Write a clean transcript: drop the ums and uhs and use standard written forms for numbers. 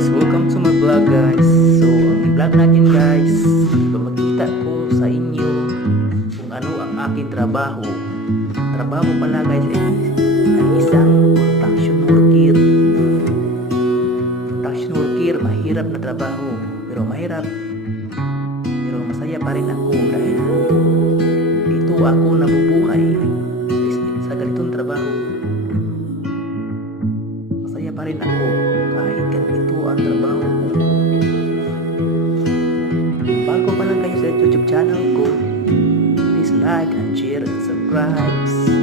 guys, welcome to my vlog guys. So ang vlog natin guys, ipapakita ko sa inyo kung ano ang aking trabaho. Trabaho pala guys ay isang construction worker. Construction worker, mahirap na trabaho. Pero masaya pa rin ako dahil dito ako nabubuhay sa ganitong trabaho. Masaya pa rin ako kahit ganito ang trabaho ko. Bago pa lang kayo sa YouTube channel ko, please like and share and subscribe.